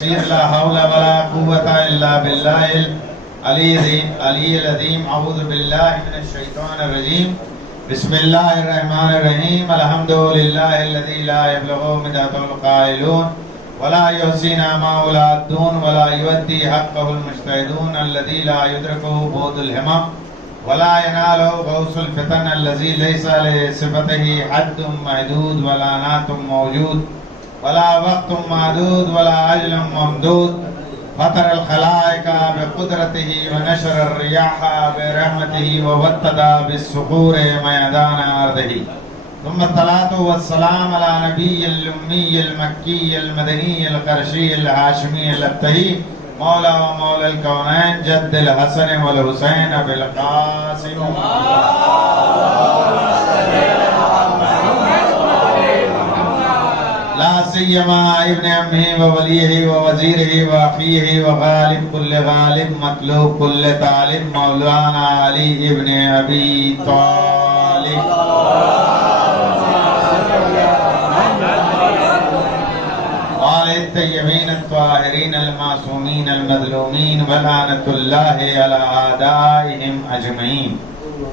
لا حول ولا قوة إلا بالله العلي العظيم. أعوذ بالله من الشيطان الرجيم. بسم الله الرحمن الرحيم. الحمد لله الذي لا يبلغ مدته القائلون ولا يحصي نعمه العادون ولا يؤدي حقه المجتهدون الذي لا يدركه بعد الهمم ولا يناله غوث الفتن الذي ليس لصفته حد محدود ولا نعت موجود ولا وقت معدود ولا أجل ممدود. فطر الخلائق بقدرته ونشر الرياح برحمته ووتد بالصخور ميدان أرضه. ثم الصلاة والسلام على نبي الأمي المكي المدني القرشي الهاشمي الأبتهي مولا ومولى الكونين جد الحسن والحسين بالقاسم لا سيما ابن عمه ووليه ووزيره واخيه وغالب كل غالب مطلوب كل طالب مولانا علي ابن ابي طالب. وعلى الطيبين الطاهرين المعصومين المظلومين ولعنة الله على أعدائهم أجمعين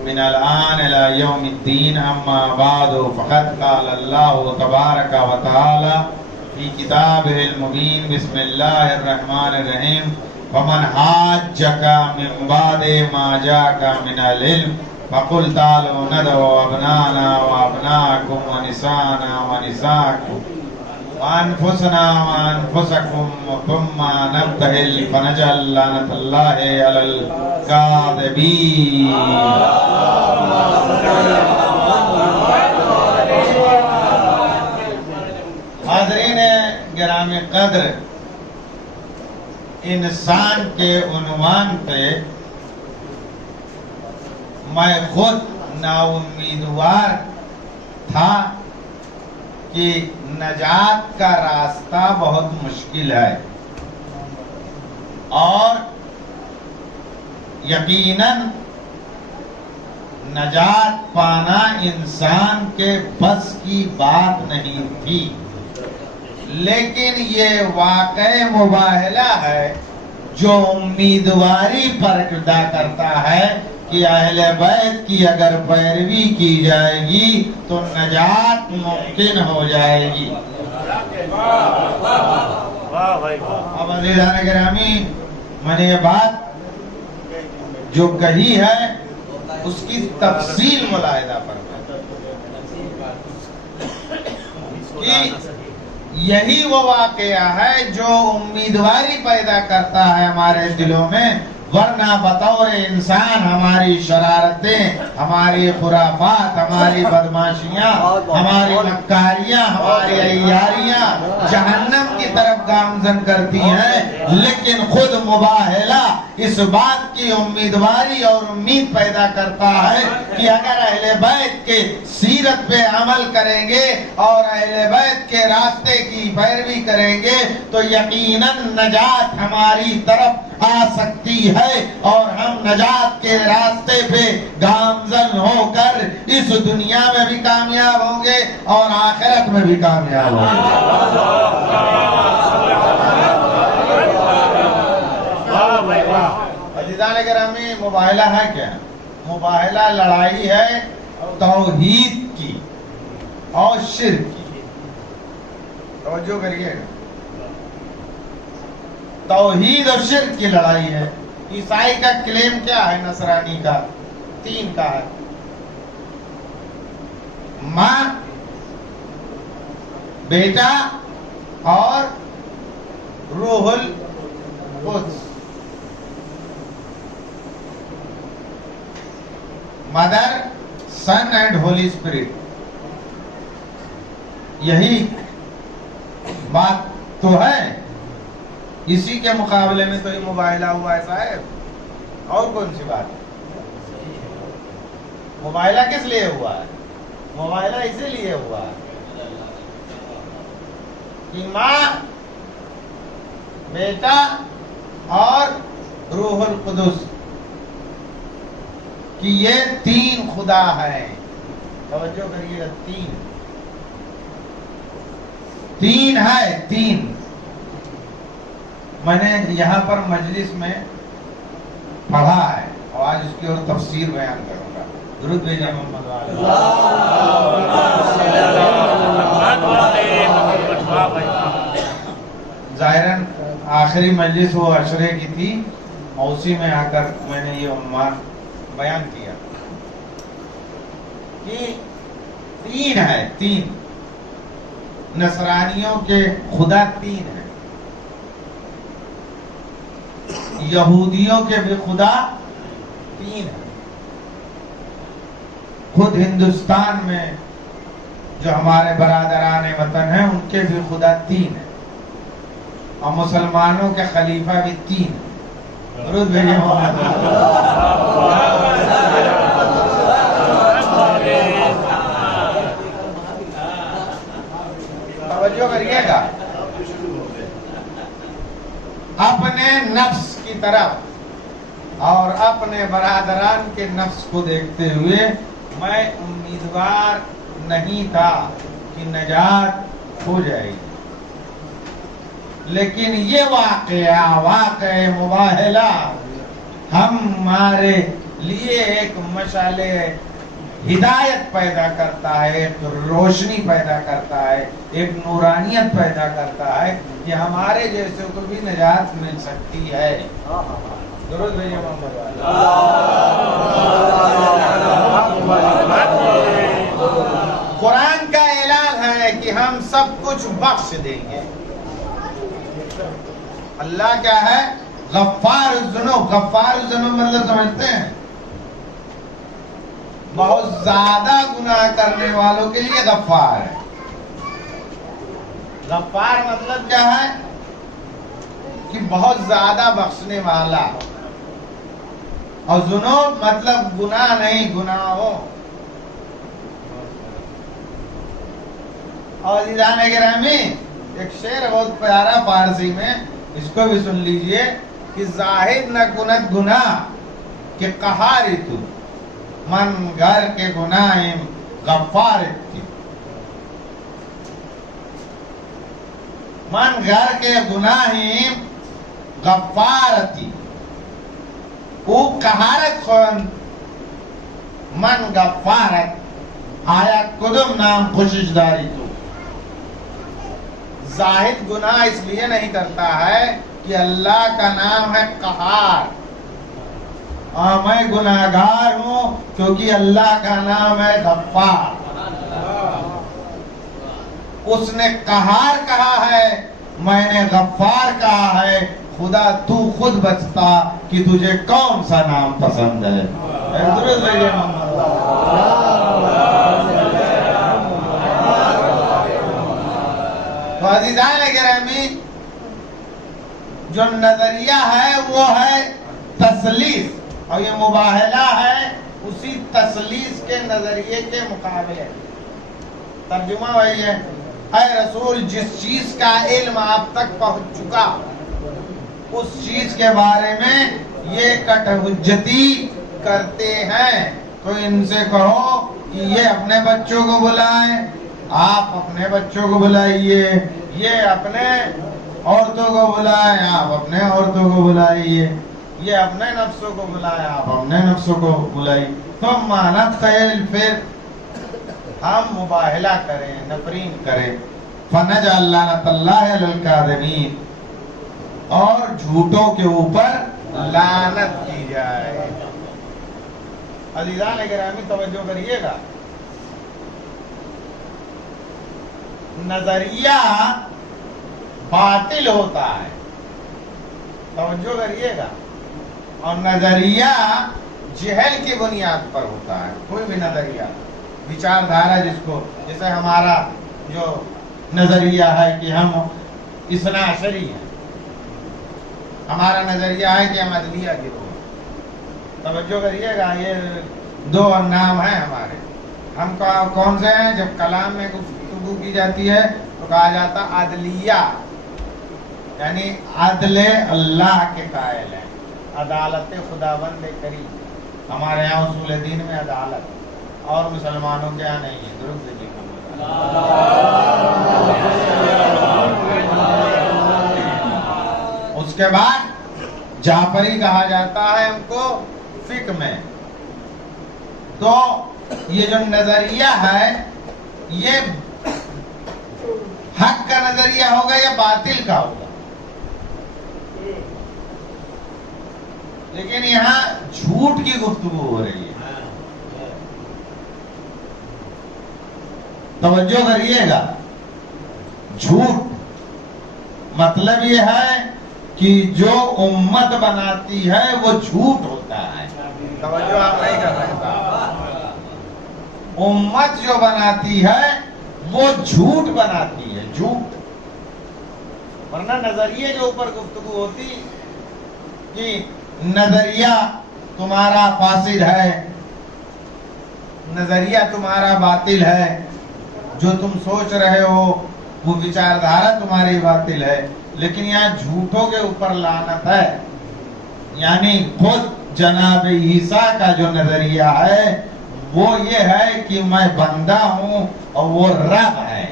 من الآن إلى يوم الدين. أما بعد فقد قال الله تبارك وتعالى في كتابه المبين. بسم الله الرحمن الرحيم. فمن حاجك من بعد ما جاءك من العلم فقل تعالوا ندعو أبناءنا وأبناءكم ونساءنا ونساءكم وأنفسنا وأنفسكم ثم نبتهل فنجعل لعنة الله على الكاذبين. حاضرین گرامی قدر، انسان کے عنوان پہ میں خود ناامیدوار تھا کہ نجات کا راستہ بہت مشکل ہے اور یقیناً نجات پانا انسان کے بس کی بات نہیں تھی، لیکن یہ واقع مباہلہ ہے جو امیدواری پیدا کرتا ہے کہ اہل بیت کی اگر پیروی کی جائے گی تو نجات ممکن ہو جائے گی. اب عزیزان گرامی، میں نے یہ بات جو کہی ہے اس کی تفصیل ملاحظہ فرمائیں کہ یہی وہ واقعہ ہے جو امیدواری پیدا کرتا ہے ہمارے دلوں میں، ورنہ بطور انسان ہماری شرارتیں، ہماری خرافات، ہماری بدماشیاں، ہماری مکاریاں، ہماری عیاریاں جہنم کی طرف گامزن کرتی ہیں، لیکن خود مباہلہ اس بات کی امیدواری اور امید پیدا کرتا ہے کہ اگر اہل بیت کے سیرت پہ عمل کریں گے اور اہل بیت کے راستے کی پیروی کریں گے تو یقیناً نجات ہماری طرف آ سکتی ہے اور ہم نجات کے راستے پہ گامزن ہو کر اس دنیا میں بھی کامیاب ہوں گے اور آخرت میں بھی کامیاب ہوں گے. عزیزان گرامی، مباہلہ ہے کیا؟ مباہلہ لڑائی ہے توحید کی اور شرک کی. توجہ کریے، توحید اور شرک کی لڑائی ہے. عیسائی کا کلیم کیا ہے؟ نصرانی کا 3 کا ہے: ماں، بیٹا اور روح القدس. Mother, son and holy spirit. یہی بات تو ہے. اسی کے مقابلے میں تو یہ مباہلہ ہوا ہے صاحب. اور کون سی بات؟ مباہلہ کس لیے ہوا ہے؟ مباہلہ اسی لیے ہوا ہے کہ ماں، بیٹا اور روح القدس کہ یہ 3 خدا ہیں. توجہ کریے، 3 ہے. میں نے یہاں پر مجلس میں پڑھا ہے اور آج اس کی اور تفسیر بیان کروں گا. درود بھیجیں محمد ظاہراً آخری مجلس وہ عشرے کی تھی اور اسی میں آ کر میں نے یہ عنوان بیان کیا کہ تین ہے، تین نصرانیوں کے خدا تین ہیں، یہودیوں کے بھی خدا تین ہیں. خود ہندوستان میں جو ہمارے برادران وطن ہیں ان کے بھی خدا تین ہیں اور مسلمانوں کے خلیفہ بھی تین ہیں. درود بھیجیں محمد. توجہ کریے گا. اپنے نفس کی طرف اور اپنے برادران کے نفس کو دیکھتے ہوئے میں امیدوار نہیں تھا کہ نجات ہو جائے گی، لیکن یہ واقع مباہلہ ہمارے لیے ایک مشعل ہدایت پیدا کرتا ہے، ایک روشنی پیدا کرتا ہے، ایک نورانیت پیدا کرتا ہے کہ ہمارے جیسے کو بھی نجات مل سکتی ہے. درود بھیجیں محمد. قرآن کا اعلان ہے کہ ہم سب کچھ بخش دیں گے. اللہ کیا ہے؟ غفار الذنوب. غفار الذنوب مطلب سمجھتے ہیں؟ بہت زیادہ گناہ کرنے والوں کے لیے غفار ہے. غفار مطلب کیا ہے؟ کہ بہت زیادہ بخشنے والا. اور ذنوب مطلب گناہ نہیں، گناہوں. اور عزیزان گرامی ایک شعر بہت پیارا فارسی میں، اس کو بھی سن لیجئے کہ زاہد نہ کند گناہ کہ قہاری تو من گھر کے گناہم غفارت کی. من گھر کے گناہم غفارتی او قہارت خون من غفارت آیا کدم نام خوشش داری تو. زاہد گناہ اس لیے نہیں کرتا ہے کہ اللہ کا نام ہے قہار، اور میں گناہگار ہوں کیونکہ اللہ کا نام ہے غفار. اس نے قہار کہا ہے، میں نے غفار کہا ہے. خدا تو خود بچتا کہ تجھے کون سا نام پسند ہے. تو عزیزان گرامی جو نظریہ ہے وہ ہے تثلیث، اور یہ مباہلہ ہے اسی تثلیث کے نظریے کے مقابلے. ترجمہ وہی ہے، اے رسول جس چیز کا علم آپ تک پہنچ چکا اس چیز کے بارے میں یہ کٹ حجتی کرتے ہیں تو ان سے کہو کہ یہ اپنے بچوں کو بلائیں، آپ اپنے بچوں کو بلائیے، یہ اپنے عورتوں کو بلائیں، آپ اپنے عورتوں کو بلائیے، یہ اپنے نفسوں کو بلائیں، آپ اپنے نفسوں کو بلائیے. تو مانت خیل پھر ہم مباہلہ کریں، نفرین کریں. فنجعل لعنۃ اللہ علی الکاذبین، اور جھوٹوں کے اوپر لعنت کی جائے. عزیزان گرامی توجہ کریے گا. نظریہ باطل ہوتا ہے، توجہ کریے گا، اور نظریہ جہل کی بنیاد پر ہوتا ہے. کوئی بھی نظریہ، وچار دھارا جس کو، جیسے ہمارا جو نظریہ ہے کہ ہم اثنا عشری ہیں، ہمارا نظریہ ہے کہ ہم عدلیہ گروہ ہیں. توجہ کریے گا، یہ دو نام ہیں ہمارے. ہم کون سے ہیں؟ جب کلام میں گفتگو کی جاتی ہے تو کہا جاتا عدلیہ، یعنی عدل اللہ کے قائل ہیں، عدالت خداوند کریم. ہمارے یہاں اصول دین میں عدالت، اور مسلمانوں کے یہاں نہیں ہے. درست دیجیے. اس کے بعد جعفری کہا جاتا ہے ان کو فقہ میں. تو یہ جو نظریہ ہے یہ حق کا نظریہ ہوگا یا باطل کا ہوگا؟ لیکن یہاں جھوٹ کی گفتگو ہو رہی ہے. توجہ کریے گا. جھوٹ مطلب یہ ہے کہ جو امت بناتی ہے وہ جھوٹ ہوتا ہے. توجہ آپ نہیں کر رہے. امت جو بناتی ہے وہ جھوٹ بناتی ہے. جھوٹ. ورنہ نظریے کے اوپر گفتگو ہوتی کہ نظریہ تمہارا فاسد ہے, نظریہ تمہارا باطل ہے, جو تم سوچ رہے ہو وہ وچاردھارا تمہاری باطل ہے. لیکن یہاں جھوٹوں کے اوپر لعنت ہے. یعنی خود جناب عیسیٰ کا جو نظریہ ہے وہ یہ ہے کہ میں بندہ ہوں اور وہ رب ہے.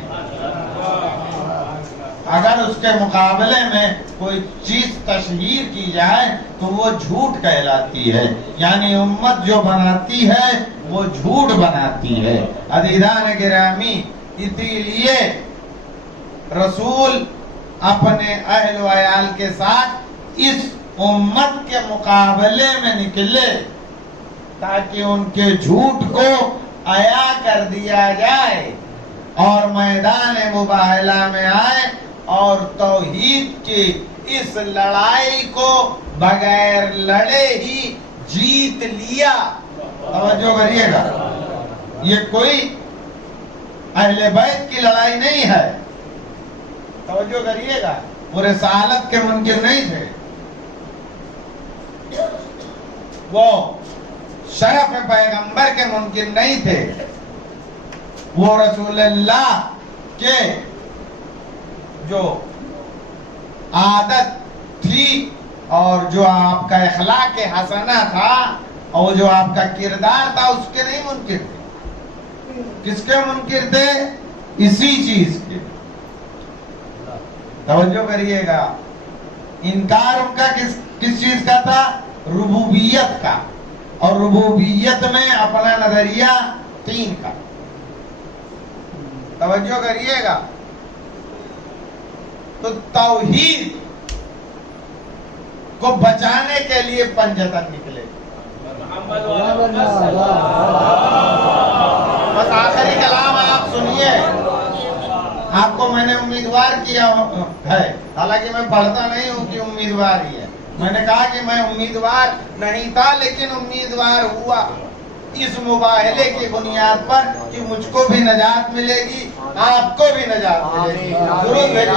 اگر اس کے مقابلے میں کوئی چیز تشہیر کی جائے تو وہ جھوٹ کہلاتی ہے. یعنی امت جو بناتی ہے وہ جھوٹ بناتی ہے. عزیزان گرامی, اسی لیے رسول اپنے اہل و عیال کے ساتھ اس امت کے مقابلے میں نکلے تاکہ ان کے جھوٹ کو عیاں کر دیا جائے اور میدان مباہلہ میں آئے اور توحید کی اس لڑائی کو بغیر لڑے ہی جیت لیا. توجہ کریے گا, یہ کوئی اہل بیت کی لڑائی نہیں ہے. توجہ کریے گا, وہ رسالت کے منکر نہیں تھے, وہ شرف پیغمبر کے منکر نہیں تھے, وہ رسول اللہ کے جو عادت تھی اور جو آپ کا اخلاق حسنہ تھا اور جو آپ کا کردار تھا اس کے نہیں منکر تھے. کس کے منکر تھے؟ اسی چیز کے. توجہ کریے گا. انکار ان کا کس چیز کا تھا؟ ربوبیت کا. اور ربوبیت میں اپنا نظریہ 3 کا. توجہ کریے گا. تو توحید کو بچانے کے لیے پنجتن نکلے. بس آخری کلام آپ سنیے. آپ کو میں نے امیدوار کیا ہے, حالانکہ میں پڑھتا نہیں ہوں کہ امیدوار ہی ہے. میں نے کہا کہ میں امیدوار نہیں تھا لیکن امیدوار ہوا اس مباہلے کی بنیاد پر کہ مجھ کو بھی نجات ملے گی, آپ کو بھی نجات ملے گی. درود بھیجیں.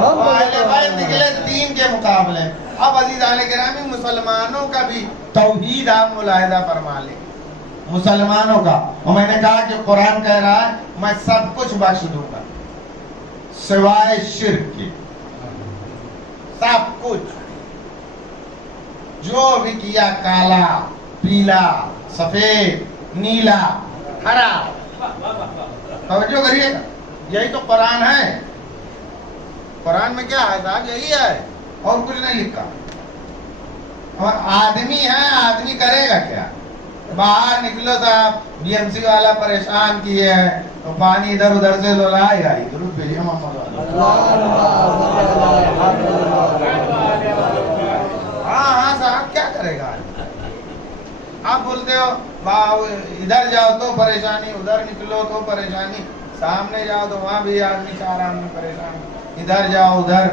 مباہلے بیت نکلے 3 کے مقابلے. اب عزیزان گرامی, مسلمانوں کا بھی توحید آپ ملاحظہ فرما لیں. مسلمانوں کا, اور میں نے کہا کہ قرآن کہہ رہا ہے میں سب کچھ بخش دوں گا سوائے شرک کے. سب کچھ جو بھی کیا, کالا, پیلا, سفید, نیلا, ہرا. توجہ کریے, یہی تو قرآن ہے. قرآن میں کیا ہے صاحب؟ یہی ہے, اور کچھ نہیں لکھا. اور آدمی ہے, آدمی کرے گا کیا؟ باہر نکلو صاحب, بی ایم سی والا پریشان کیے ہے تو پانی ادھر ادھر سے لو لائے گا. درود بھیجیے محمد والا. ہاں صاحب کیا کرے گا؟ آپ بولتے ہو ادھر جاؤ تو پریشانی, ادھر نکلو تو پریشانی, سامنے جاؤ تو وہاں بھی آدمی 4 آدمی پریشان, ادھر جاؤ ادھر,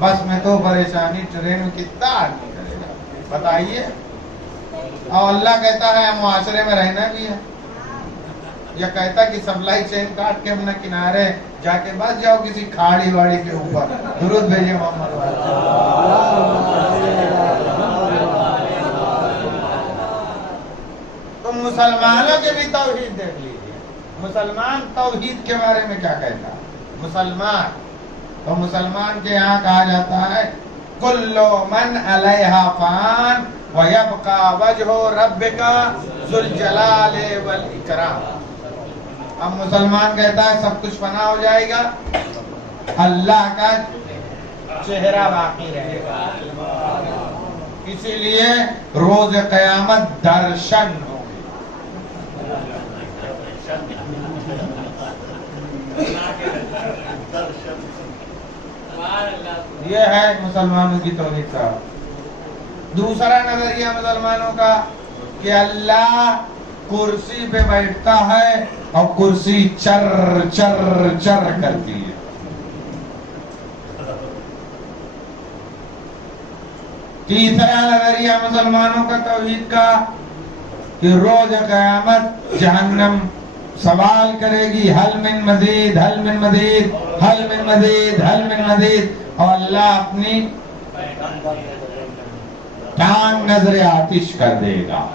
بس میں تو پریشانی, ٹرین میں کتنا آدمی کرے گا بتائیے. اور اللہ کہتا ہے معاشرے میں رہنا بھی ہے, یا کہتا کہ سپلائی چین کاٹ کے اپنا کنارے جا کے بس جاؤ کسی کھاڑی واڑی کے اوپر. درود بھیجیے محمد والا. تو مسلمانوں کے بھی توحید دیکھ لیجیے. مسلمان توحید کے بارے میں کیا کہتا ہے؟ مسلمان تو مسلمان کے یہاں کہا جاتا ہے کل من علیہا فان وَيَبْقَى وَجْهُ رَبِّكَ ذُو الْجَلَالِ وَالْإِكْرَامِ. اب مسلمان کہتا ہے سب کچھ فنا ہو جائے گا، اللہ کا چہرہ باقی رہے گا، اسی لیے روز قیامت درشن ہوگی۔ یہ ہے مسلمانوں کی توحید کا۔ دوسرا نظریہ مسلمانوں کا کہ اللہ کرسی پہ بیٹھتا ہے اور کرسی چر چر چر کرتی ہے۔ تیسرا نظریہ مسلمانوں کا توحید کا کہ روز قیامت جہنم سوال کرے گی، حل من مزید، حل من مزید، حل من مزید، حل من مزید، اور اللہ اپنی ٹانگ نظر آتش کر دے گا،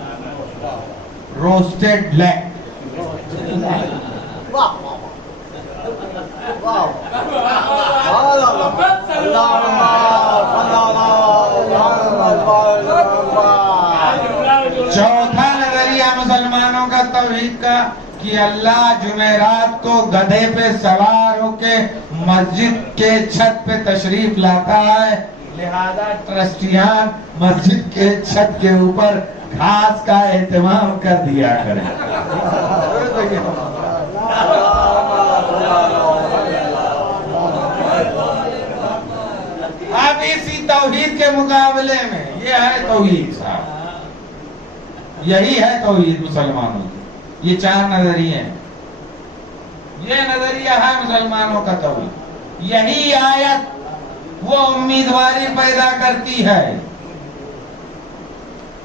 روسٹڈ لیگ۔ چوتھا نظریہ مسلمانوں کا توحید کا کہ اللہ جمعرات کو گدھے پہ سوار ہو کے مسجد کے چھت پہ تشریف لاتا ہے، لہذا ٹرسٹیان مسجد کے چھت کے اوپر گھاس کا اہتمام کر دیا کریں۔ اب اسی توحید کے مقابلے میں یہ ہے توحید صاحب، یہی ہے توحید مسلمانوں کی۔ یہ چار نظریے ہیں، یہ نظریہ ہے مسلمانوں کا توحید۔ یہی آیت وہ امیدواری پیدا کرتی ہے۔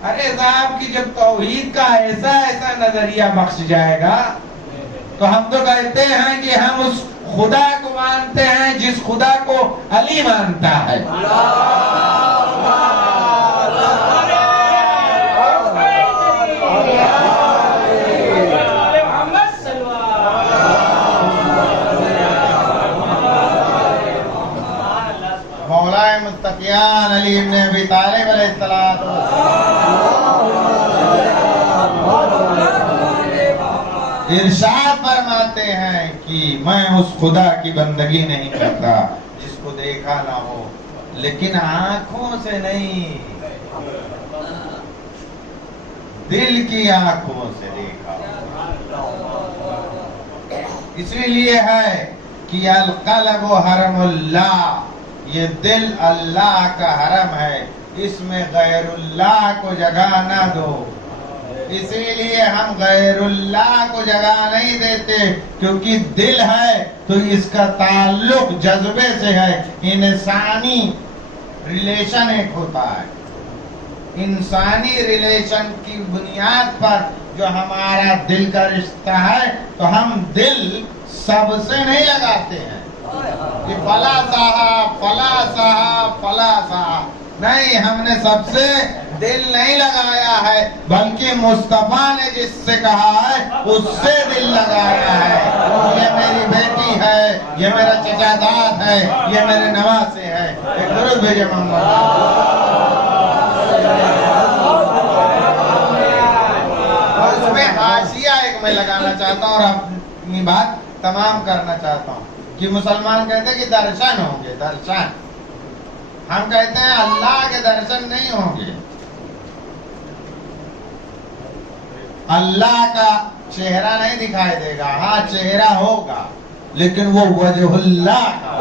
ارے صاحب کی جب توحید کا ایسا ایسا نظریہ بخش جائے گا تو ہم تو کہتے ہیں کہ ہم اس خدا کو مانتے ہیں جس خدا کو علی مانتا ہے۔ مولا متقیان علی ابن ابی طالب علیہ السلام ارشاد فرماتے ہیں کہ میں اس خدا کی بندگی نہیں کرتا جس کو دیکھا نہ ہو، لیکن آنکھوں سے نہیں، دل کی آنکھوں سے دیکھا۔ اسی لیے ہے کہ القلب حرم اللہ، یہ دل اللہ کا حرم ہے، اس میں غیر اللہ کو جگہ نہ دو۔ اسی لیے ہم غیر اللہ کو جگہ نہیں دیتے، کیونکہ دل ہے تو اس کا تعلق جذبے سے ہے۔ انسانی ریلیشن ایک ہوتا ہے، انسانی ریلیشن کی بنیاد پر جو ہمارا دل کا رشتہ ہے تو ہم دل سب سے نہیں لگاتے ہیں کہ فلاں صاحب فلاں صاحب فلاں صاحب، نہیں، ہم نے سب سے دل نہیں لگایا ہے، بلکہ مصطفیٰ نے جس سے کہا ہے اس سے دل لگایا ہے۔ یہ میری بیٹی ہے، یہ میرا چچا داد ہے، یہ میرے نواسے ہے۔ ایک درود بھیجے محمد۔ اور اس میں حاشیہ ایک میں لگانا چاہتا ہوں اور اپنی بات تمام کرنا چاہتا ہوں کہ مسلمان کہتے ہیں کہ درشن ہوں گے، درشن۔ ہم کہتے ہیں اللہ کے درشن نہیں ہوں گے، اللہ کا چہرہ نہیں دکھائی دے گا، ہاں چہرہ ہوگا لیکن وہ وجہ اللہ کا۔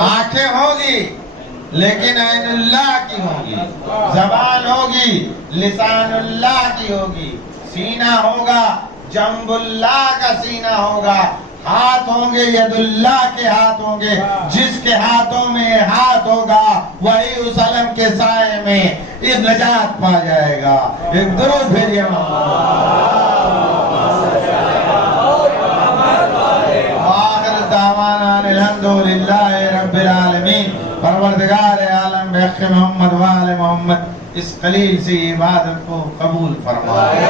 آنکھیں ہوگی لیکن عین اللہ کی ہوگی، زبان ہوگی لسان اللہ کی ہوگی، سینہ ہوگا جنب اللہ کا سینہ ہوگا، ہاتھ ہوں گے ید اللہ کے ہاتھ ہوں گے، جس کے ہاتھوں میں ہاتھ ہوگا وہی اس علم کے سائے میں اس نجات پا جائے گا۔ ایک درود بھیجیے آخر دعوانا الحمدللہ رب العالمین۔ پروردگار عالم بحق محمد وآل محمد اس قلیل سی عبادت کو قبول فرمائے۔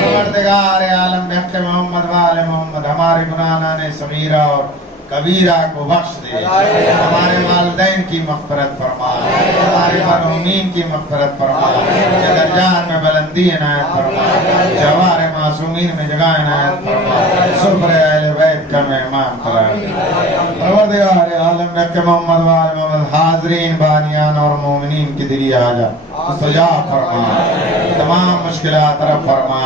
پروردگار عالم بحق محمد وآل محمد ہمارے گناہان صغیرہ اور کبیرہ کو بخش دے، ہمارے والدین کی مغفرت فرما، ہمارے مرحومین کی مغفرت فرما، درجات میں بلندی عنایت فرما، جوار معصومین میں جگہ عنایت فرما، سفر اہل بیت کا مہمان قرار دے۔ پروردگار عالم میں کہ محمد و آل محمد حاضرین بانیان اور مومنین کی دلی حاجت استجاب فرما، تمام مشکلات رب فرما،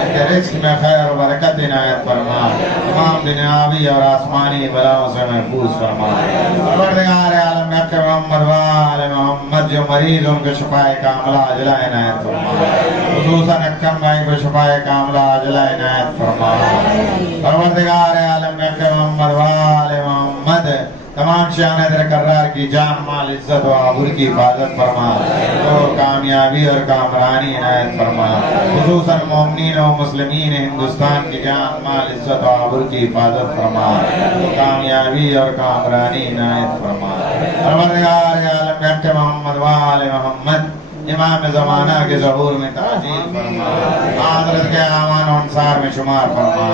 ان کے رزق میں خیر و برکت عنایت فرما، تمام دنیاوی اور آسمانی بلاؤں سے محفوظ فرما۔ پروردگار عالم میں کہ محمد و آل محمد جو مریض ان کے شفائے کاملہ عاجلہ عنایت فرما، خصوصاً اکرم بھائی کو شفائے کاملہ عاجلہ عنایت فرما۔ پروردگار عالم میں کہ محمد و آل محمد تمام شان در قرار کی جان مال عزت و آبرو کی حفاظت فرما، تو کامیابی اور کامرانی عنایت فرما، خصوصاً مومنین و مسلمین ہندوستان کی جان مال عزت و آبرو کی حفاظت فرما، تو کامیابی اور کامرانی عنایت فرما۔ پروردگار عالم حق محمد و آل محمد امام زمانہ کے ظہور میں تعجیل فرما، حضرت کے اعوان و انصار میں شمار فرما،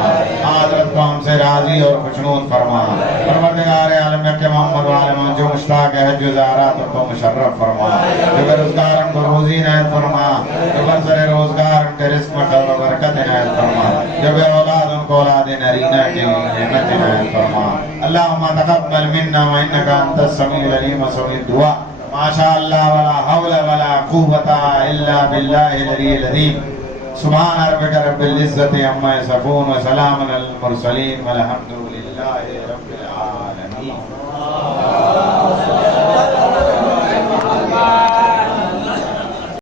حضرت کو ہم سے راضی اور خوشنود فرما۔ پروردگار عالم حق محمد و آل محمد جو مشتاق ہے حج و زیارات ان کو مشرف فرما، جو بے روزگار ان کو روزی عنایت فرما، جو برسر روزگار ان کے رزق میں خیر و برکت عنایت فرما، جو بے اولاد ان کو اولاد نرینہ کی نعمت عنایت فرما۔ اللہم تقبل منا وانک انت السمیع العلیم وسمیع الدعاء۔ ما شاء اللہ ولا حول ولا قوة الا باللہ العلی العظیم۔ سبحان ربک رب العزت عما یصفون وسلام علی المرسلین والحمد للہ رب العالمین۔